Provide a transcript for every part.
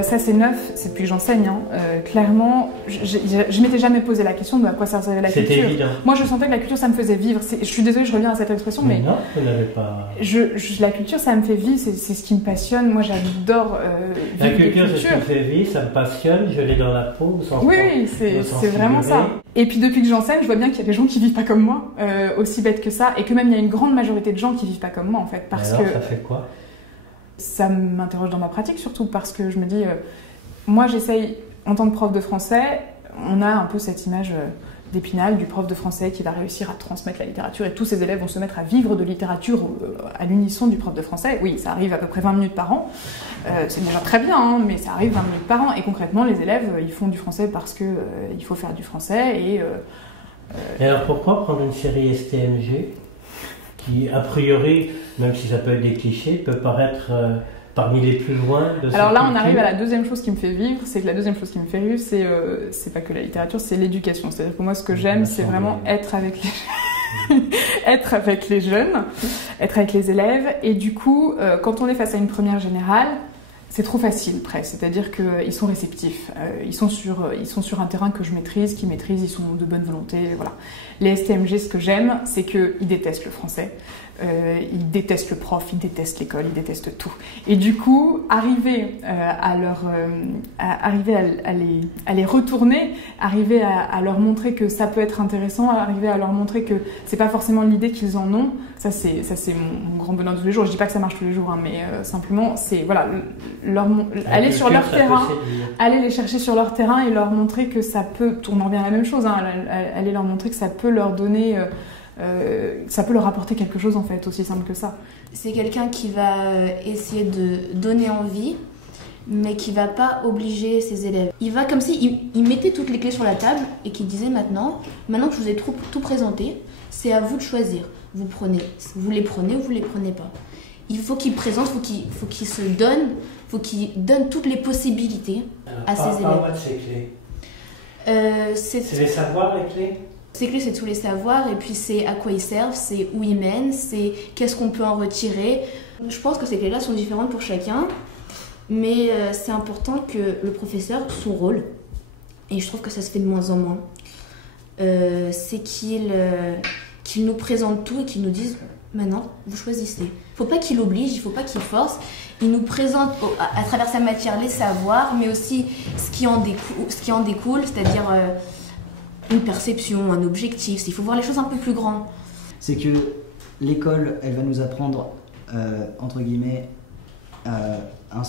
Ça c'est neuf, c'est depuis que j'enseigne. Hein. Clairement, je m'étais jamais posé la question de à quoi ça servait la culture. C'était évident. Moi je sentais que la culture ça me faisait vivre. Je suis désolée, je reviens à cette expression, mais non, vous n'avez pas... la culture ça me fait vivre, c'est ce qui me passionne. Moi j'adore vivre la culture, c'est ce qui me fait vivre, ça me passionne, je l'ai dans la peau. Oui, c'est vraiment ça. Et puis depuis que j'enseigne, je vois bien qu'il y a des gens qui vivent pas comme moi, aussi bêtes que ça, et que même il y a une grande majorité de gens qui vivent pas comme moi en fait. Parce alors, que ça fait quoi? Ça m'interroge dans ma pratique surtout parce que je me dis, moi j'essaye, en tant que prof de français, on a un peu cette image d'Épinal du prof de français qui va réussir à transmettre la littérature et tous ses élèves vont se mettre à vivre de littérature à l'unisson du prof de français. Oui, ça arrive à peu près 20 minutes par an, c'est déjà très bien, hein, mais ça arrive 20 minutes par an et concrètement les élèves ils font du français parce que il faut faire du français et alors pourquoi prendre une série STMG qui, a priori, même si ça peut être des clichés, peut paraître parmi les plus loin de cette Alors là, culture. on arrive à la deuxième chose qui me fait vivre, c'est que la deuxième chose qui me fait vivre, c'est pas que la littérature, c'est l'éducation. C'est-à-dire que moi, ce que j'aime, c'est vraiment être avec les... être avec les jeunes, être avec les élèves. Et du coup, quand on est face à une première générale, c'est trop facile presque, c'est-à-dire qu'ils sont réceptifs, ils sont sur un terrain que je maîtrise, qu'ils maîtrisent, ils sont de bonne volonté, voilà. Les STMG, ce que j'aime, c'est qu'ils détestent le français, ils détestent le prof, ils détestent l'école, ils détestent tout. Et du coup, arriver à les retourner, arriver à leur montrer que ça peut être intéressant, arriver à leur montrer que c'est pas forcément l'idée qu'ils en ont, ça c'est mon grand bonheur de tous les jours. Je dis pas que ça marche tous les jours, hein, mais simplement, c'est voilà, aller sur leur terrain, aller les chercher sur leur terrain et leur montrer que ça peut, on en revient à la même chose, hein, aller leur montrer que ça peut leur donner, ça peut leur apporter quelque chose en fait, aussi simple que ça. C'est quelqu'un qui va essayer de donner envie, mais qui va pas obliger ses élèves. Il va comme si il mettait toutes les clés sur la table et qu'il disait maintenant que je vous ai tout présenté, c'est à vous de choisir. Vous les prenez ou vous les prenez pas. Il faut qu'il présente, faut qu'il se donne, faut qu'il donne toutes les possibilités à ses élèves. Parle-moi de ces clés. C'est les savoirs, les clés? Ces clés, c'est tous les savoirs, et puis c'est à quoi ils servent, c'est où ils mènent, c'est qu'est-ce qu'on peut en retirer. Je pense que ces clés-là sont différentes pour chacun, mais c'est important que le professeur, son rôle, et je trouve que ça se fait de moins en moins, c'est qu'il nous présente tout et qu'il nous dise maintenant, vous choisissez. Il ne faut pas qu'il oblige, il ne faut pas qu'il force. Il nous présente à travers sa matière les savoirs, mais aussi ce qui en découle, c'est-à-dire une perception, un objectif. Il faut voir les choses un peu plus grandes. C'est que l'école, elle va nous apprendre, entre guillemets, un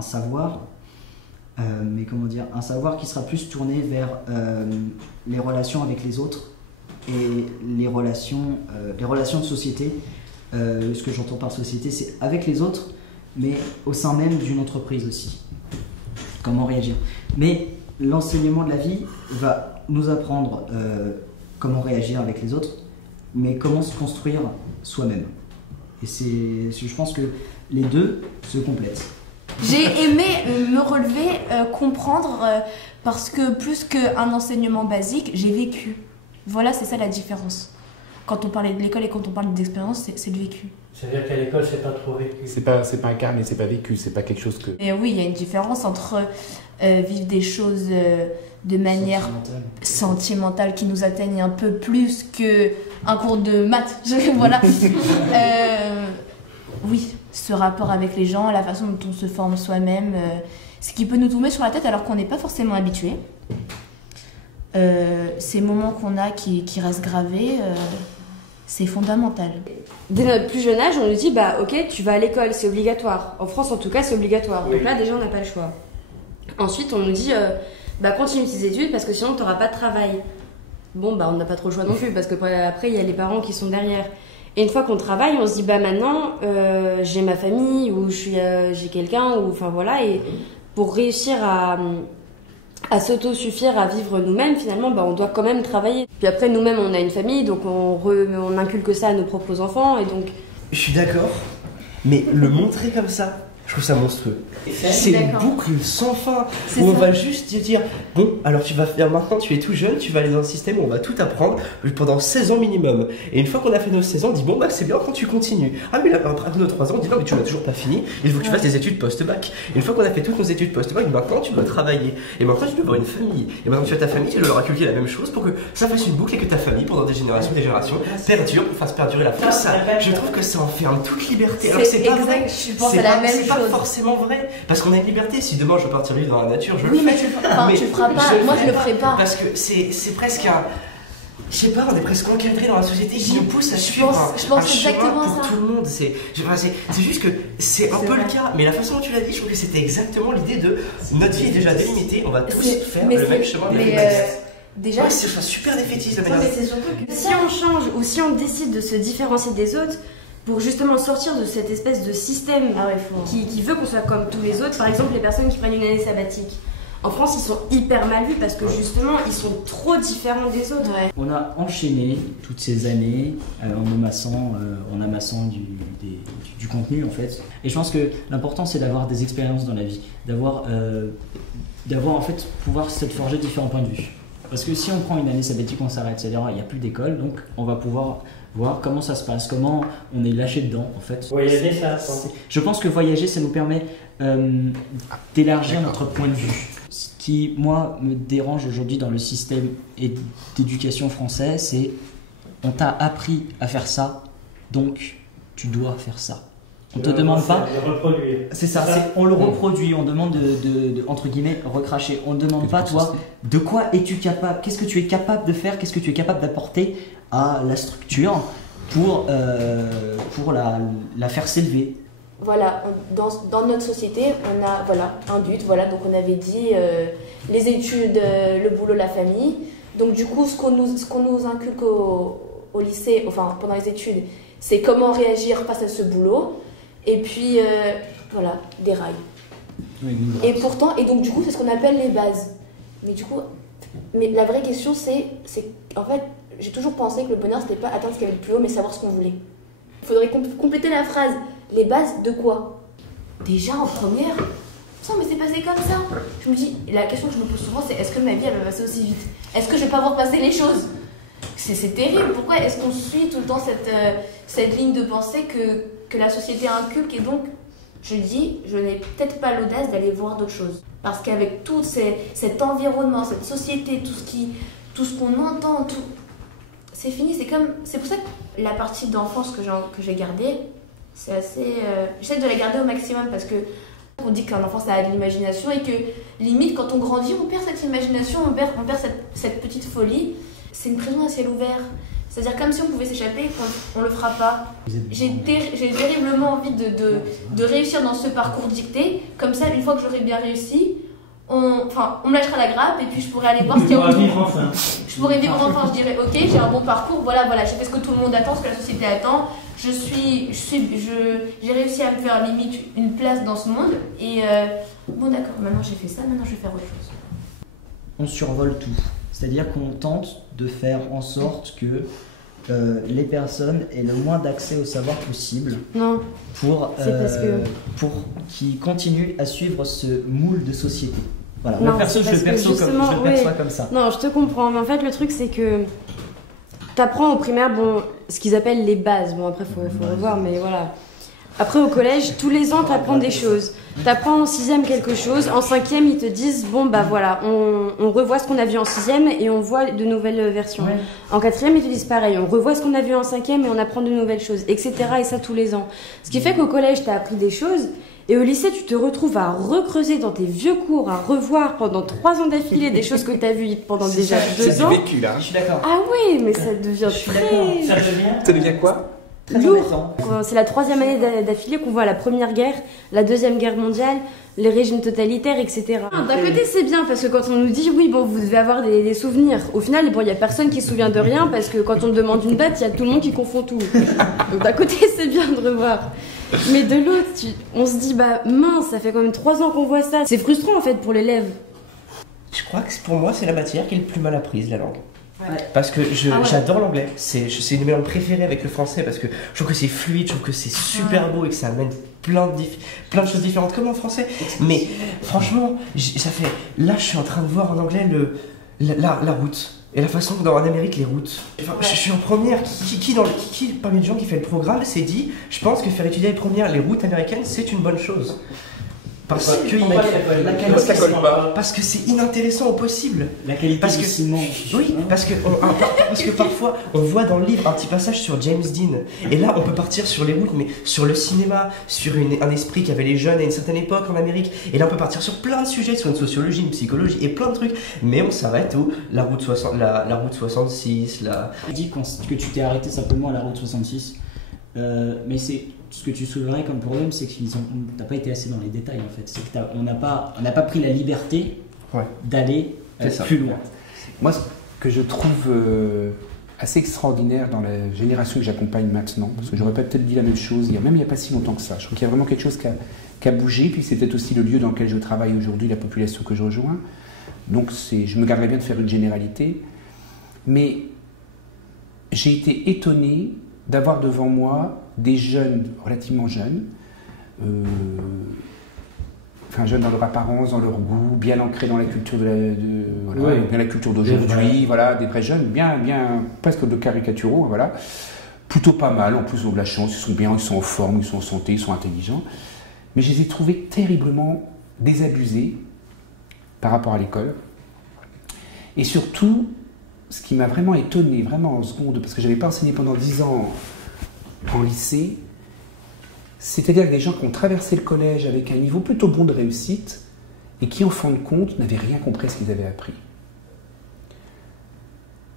savoir, mais comment dire, un savoir qui sera plus tourné vers les relations avec les autres et les relations de société. Ce que j'entends par société, c'est avec les autres, mais au sein même d'une entreprise aussi. Comment réagir. Mais l'enseignement de la vie va nous apprendre comment réagir avec les autres, mais comment se construire soi-même. Et je pense que les deux se complètent. J'ai aimé me relever, comprendre, parce que plus qu'un enseignement basique, j'ai vécu. Voilà, c'est ça la différence. Quand on parlait de l'école et quand on parle d'expérience, c'est le vécu. C'est-à-dire qu'à l'école, c'est pas trop vécu. C'est pas incarné, c'est pas vécu, c'est pas quelque chose que... Et oui, il y a une différence entre vivre des choses de manière sentimentale qui nous atteignent un peu plus qu'un cours de maths. Voilà. Oui, ce rapport avec les gens, la façon dont on se forme soi-même, ce qui peut nous tomber sur la tête alors qu'on n'est pas forcément habitué. Ces moments qu'on a qui restent gravés, c'est fondamental. Dès notre plus jeune âge, on nous dit bah ok, tu vas à l'école, c'est obligatoire. En France en tout cas, c'est obligatoire. Oui. Donc là déjà on n'a pas le choix. Ensuite on nous dit bah continue tes études parce que sinon tu n'auras pas de travail. Bon bah on n'a pas trop le choix non plus parce que après il y a les parents qui sont derrière. Et une fois qu'on travaille, on se dit bah maintenant j'ai ma famille ou j'ai quelqu'un ou enfin voilà, et pour réussir à s'autosuffire, à vivre nous-mêmes, finalement, bah, on doit quand même travailler. Puis après, nous-mêmes, on a une famille, donc on inculque ça à nos propres enfants, et donc... Je suis d'accord, mais le montrer comme ça, Je trouve ça monstrueux. C'est une D'accord. boucle sans fin C'est où on ça. va juste dire bon, alors tu vas faire maintenant, tu es tout jeune, tu vas aller dans un système où on va tout apprendre pendant 16 ans minimum. Et une fois qu'on a fait nos 16 ans, on dit bon, bah c'est bien quand tu continues. Ah, mais là, après nos 3 ans, on dit non, mais tu n'as toujours pas fini, il faut que tu fasses des études post-bac. Et une fois qu'on a fait toutes nos études post-bac, maintenant tu dois travailler. Et maintenant tu dois avoir une famille. Et maintenant tu as ta famille, tu dois leur inculquer la même chose pour que ça fasse une boucle et que ta famille, pendant des générations perdure, fasse perdurer la famille. Ça, je trouve que ça enferme toute liberté. Alors c'est pas exact, vrai. je pense à la même C'est pas chose. forcément vrai. Parce qu'on a une liberté. Si demain je veux partir vivre dans la nature, je Oui, le mais fais. tu le feras pas. Moi, je le ferai pas. Parce que c'est presque un. Je sais pas, on est presque encadré dans la société qui nous pousse à suivre je pense un chemin exactement pour ça. tout le monde. C'est juste que c'est un peu le cas. Mais la façon dont tu l'as dit, je trouve que c'était exactement l'idée de notre vie est déjà délimitée, on va tous faire le même chemin. Déjà, ouais, c'est super défaitiste la ouais, manière. mais c'est surtout que Si on change ou si on décide de se différencier des autres pour justement sortir de cette espèce de système qui veut qu'on soit comme tous les autres, par exemple les personnes qui prennent une année sabbatique. En France, ils sont hyper mal vus parce que justement, ils sont trop différents des autres. Ouais. On a enchaîné toutes ces années en amassant du contenu en fait. Et je pense que l'important c'est d'avoir des expériences dans la vie, d'avoir en fait pouvoir se forger différents points de vue. Parce que si on prend une année sabbatique, on s'arrête, c'est-à-dire il n'y a plus d'école, donc on va pouvoir voir comment ça se passe, comment on est lâché dedans en fait. Voyager, ça apprend. Je pense que voyager, ça nous permet d'élargir notre point de vue. Ce qui, moi, me dérange aujourd'hui dans le système d'éducation français, c'est on t'a appris à faire ça, donc tu dois faire ça. On te demande pas. De reproduire. C'est ça, on le reproduit, on demande de entre guillemets recracher. On ne demande pas, toi, de quoi es-tu capable, qu'est-ce que tu es capable de faire, qu'est-ce que tu es capable d'apporter à la structure pour la faire s'élever. voilà, dans notre société, on a un but. Donc on avait dit les études, le boulot, la famille. Donc du coup, ce qu'on nous inculque au lycée, enfin pendant les études, c'est comment réagir face à ce boulot. Et puis des rails. Oui, Et donc du coup, c'est ce qu'on appelle les bases. Mais la vraie question, c'est en fait, j'ai toujours pensé que le bonheur, c'était pas atteindre ce qu'il y avait de plus haut, mais savoir ce qu'on voulait. Il faudrait compléter la phrase. Les bases de quoi? Déjà en première? Non, mais c'est passé comme ça. Je me dis, la question que je me pose souvent, c'est est-ce que ma vie, elle va passer aussi vite? Est-ce que je vais pas voir passer les choses? C'est terrible. Pourquoi est-ce qu'on suit tout le temps cette ligne de pensée que la société inculque? Et donc, je dis, je n'ai peut-être pas l'audace d'aller voir d'autres choses. Parce qu'avec tout cet environnement, cette société, tout ce qu'on entend, tout, c'est fini. C'est pour ça que la partie d'enfance que j'ai gardée, c'est assez... j'essaie de la garder au maximum parce que on dit qu'un enfant, ça a de l'imagination et que limite, quand on grandit, on perd cette imagination, on perd cette petite folie. C'est une prison à ciel ouvert. C'est-à-dire comme si on pouvait s'échapper, on le fera pas. J'ai terriblement envie de réussir dans ce parcours dicté. Comme ça, une fois que j'aurai bien réussi, on me lâchera la grappe et puis je pourrais aller voir ce qu'il y a autour. Je pourrais vivre enfin, je dirais ok, j'ai un bon parcours, voilà, j'ai fait ce que tout le monde attend, ce que la société attend. J'ai réussi à me faire limite une place dans ce monde et bon d'accord, maintenant j'ai fait ça, maintenant je vais faire autre chose. On survole tout. C'est-à-dire qu'on tente de faire en sorte que les personnes aient le moins d'accès au savoir possible. Non. Pour qu'ils continuent à suivre ce moule de société. Voilà. Non, Moi, perso, je le perçois comme ça. Non, je te comprends. Mais en fait, le truc, c'est que t'apprends au primaire, ce qu'ils appellent les bases. Bon, après, faut revoir, mais voilà. Après, au collège, tous les ans, t'apprends des choses. T'apprends en 6e quelque chose. En 5e, ils te disent, on revoit ce qu'on a vu en 6e et on voit de nouvelles versions. Ouais. En 4e, ils te disent pareil, on revoit ce qu'on a vu en 5e et on apprend de nouvelles choses, etc. Et ça tous les ans. Ce qui fait qu'au collège, t'as appris des choses. Et au lycée, tu te retrouves à recreuser dans tes vieux cours, à revoir pendant 3 ans d'affilée des choses que tu as vues pendant déjà 2 ans. Vécu, là. Je suis d'accord. Ah oui, mais ça devient très... Ça devient quoi? Lourd. C'est la 3e année d'affilée qu'on voit la Première Guerre, la Deuxième Guerre mondiale, les régimes totalitaires, etc. D'un côté, c'est bien parce que quand on nous dit oui, vous devez avoir des souvenirs, au final, il y a personne qui se souvient de rien parce que quand on demande une date, il y a tout le monde qui confond tout. Donc d'un côté, c'est bien de revoir. Mais de l'autre, on se dit mince, ça fait quand même 3 ans qu'on voit ça. C'est frustrant en fait pour l'élève. Je crois que pour moi, c'est la matière qui est le plus mal apprise, la langue. Ouais. Parce que j'adore l'anglais, c'est une de mes langues préférées avec le français parce que je trouve que c'est fluide, je trouve que c'est super beau et que ça amène plein de choses différentes comme en français. Mais franchement, là je suis en train de voir en anglais la route. Et la façon dont en Amérique les routes. Enfin, je suis en première. Qui parmi les gens qui fait le programme s'est dit, je pense que faire étudier les routes américaines c'est une bonne chose. Parce que c'est inintéressant au possible. La qualité du ciment. Oui, parce que parfois on voit dans le livre un petit passage sur James Dean. Et là on peut partir sur les routes, mais sur le cinéma, sur un esprit qu'avaient les jeunes à une certaine époque en Amérique. Et là on peut partir sur plein de sujets, sur une sociologie, une psychologie et plein de trucs. Mais on s'arrête la route 66. Tu dis que tu t'es arrêté simplement à la route 66. Mais c'est ce que tu soulèverais comme problème, c'est que t'as pas été assez dans les détails en fait. C'est que on n'a pas pris la liberté d'aller plus loin. Moi, ce que je trouve assez extraordinaire dans la génération que j'accompagne maintenant, parce que j'aurais peut-être dit la même chose il y a pas si longtemps que ça. Je trouve qu'il y a vraiment quelque chose qui a bougé, puis c'est peut-être aussi le lieu dans lequel je travaille aujourd'hui, la population que je rejoins. Donc je me garderais bien de faire une généralité, mais j'ai été étonné d'avoir devant moi des jeunes, relativement jeunes, jeunes dans leur apparence, dans leur goût, bien ancrés dans la culture la culture d'aujourd'hui, voilà, des vrais jeunes, bien presque de caricaturaux, voilà, plutôt pas mal, en plus ils ont de la chance, ils sont bien, ils sont en forme, ils sont en santé, ils sont intelligents, mais je les ai trouvés terriblement désabusés par rapport à l'école, et surtout, ce qui m'a vraiment étonné, vraiment en seconde, parce que je n'avais pas enseigné pendant 10 ans en lycée, c'est-à-dire que des gens qui ont traversé le collège avec un niveau plutôt bon de réussite et qui, en fin de compte, n'avaient rien compris à ce qu'ils avaient appris.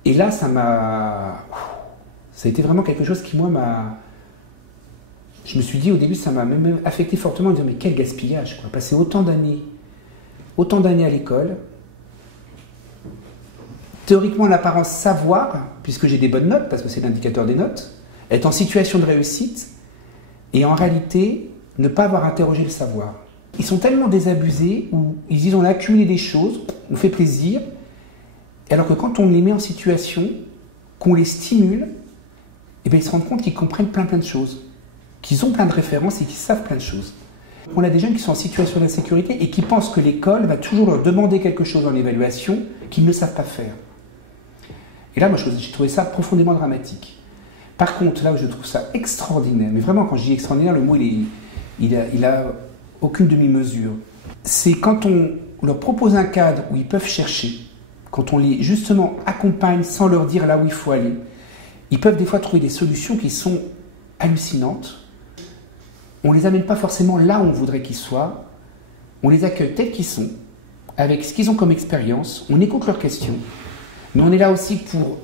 Et là, ça a été vraiment quelque chose qui, moi, je me suis dit, au début, ça m'a même affecté fortement, en disant, mais quel gaspillage, quoi. Passer autant d'années à l'école, théoriquement, l'apparence savoir, puisque j'ai des bonnes notes, parce que c'est l'indicateur des notes, être en situation de réussite, et en réalité, ne pas avoir interrogé le savoir. Ils sont tellement désabusés, où ils disent on a accumulé des choses, on fait plaisir, alors que quand on les met en situation, qu'on les stimule, eh bien, ils se rendent compte qu'ils comprennent plein de choses, qu'ils ont plein de références et qu'ils savent plein de choses. On a des jeunes qui sont en situation d'insécurité et qui pensent que l'école va toujours leur demander quelque chose en évaluation qu'ils ne savent pas faire. Et là, moi, j'ai trouvé ça profondément dramatique. Par contre, là où je trouve ça extraordinaire, mais vraiment, quand je dis extraordinaire, le mot, il a aucune demi-mesure. C'est quand on leur propose un cadre où ils peuvent chercher, quand on les, justement, accompagne sans leur dire là où il faut aller, ils peuvent des fois trouver des solutions qui sont hallucinantes. On ne les amène pas forcément là où on voudrait qu'ils soient. On les accueille tels qu'ils sont, avec ce qu'ils ont comme expérience. On écoute leurs questions. Mais on est là aussi pour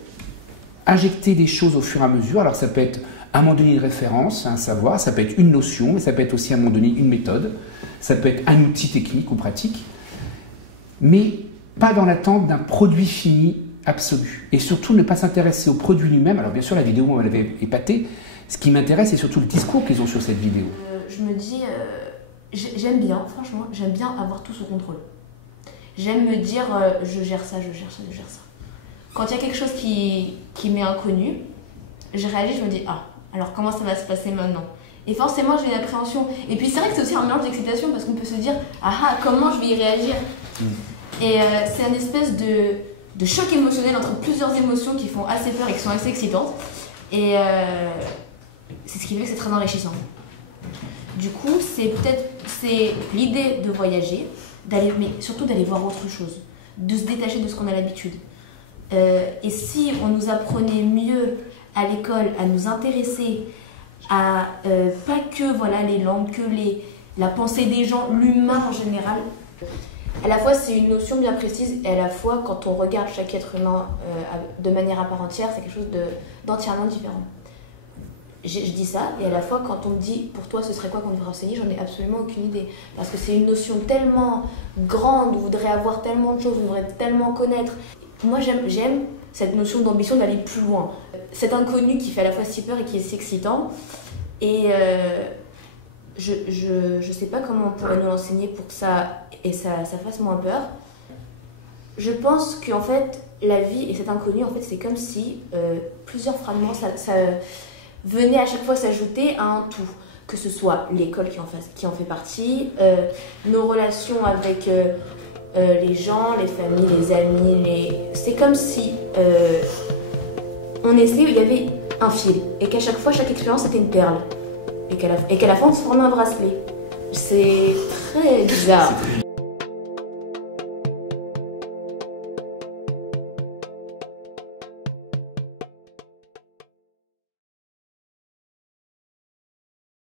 injecter des choses au fur et à mesure. Alors ça peut être à un moment donné une référence, un savoir, ça peut être une notion, mais ça peut être aussi à un moment donné une méthode, ça peut être un outil technique ou pratique, mais pas dans l'attente d'un produit fini absolu. Et surtout ne pas s'intéresser au produit lui-même. Alors bien sûr la vidéo on l'avait épatée, ce qui m'intéresse c'est surtout le discours qu'ils ont sur cette vidéo. Je me dis, j'aime bien, franchement, j'aime bien avoir tout sous contrôle. J'aime me dire, je gère ça. Quand il y a quelque chose qui m'est inconnu, je réagis, je me dis, alors comment ça va se passer maintenant? Et forcément, j'ai une appréhension. Et puis c'est vrai que c'est aussi un mélange d'excitation parce qu'on peut se dire, comment je vais y réagir? Et c'est une espèce de choc émotionnel entre plusieurs émotions qui font assez peur et qui sont assez excitantes. Et c'est ce qui fait que c'est très enrichissant. Du coup, c'est l'idée de voyager, mais surtout d'aller voir autre chose, de se détacher de ce qu'on a l'habitude. Et si on nous apprenait mieux à l'école à nous intéresser à pas que les langues, que la pensée des gens, l'humain en général, à la fois c'est une notion bien précise et à la fois quand on regarde chaque être humain de manière à part entière, c'est quelque chose d'entièrement différent. Je dis ça et à la fois quand on me dit pour toi ce serait quoi qu'on devrait enseigner, j'en ai absolument aucune idée parce que c'est une notion tellement grande, on voudrait avoir tellement de choses, on voudrait tellement connaître. Moi j'aime cette notion d'ambition d'aller plus loin, cet inconnu qui fait à la fois si peur et qui est si excitant et je sais pas comment on pourrait nous l'enseigner pour que ça fasse moins peur. Je pense qu'en fait la vie et cet inconnu en fait c'est comme si plusieurs fragments ça venait à chaque fois s'ajouter à un tout. que ce soit l'école qui en fait partie, nos relations avec les gens, les familles, les amis, c'est comme si il y avait un fil et qu'à chaque fois, chaque expérience était une perle et qu'à la fin, on se formait un bracelet. C'est très bizarre.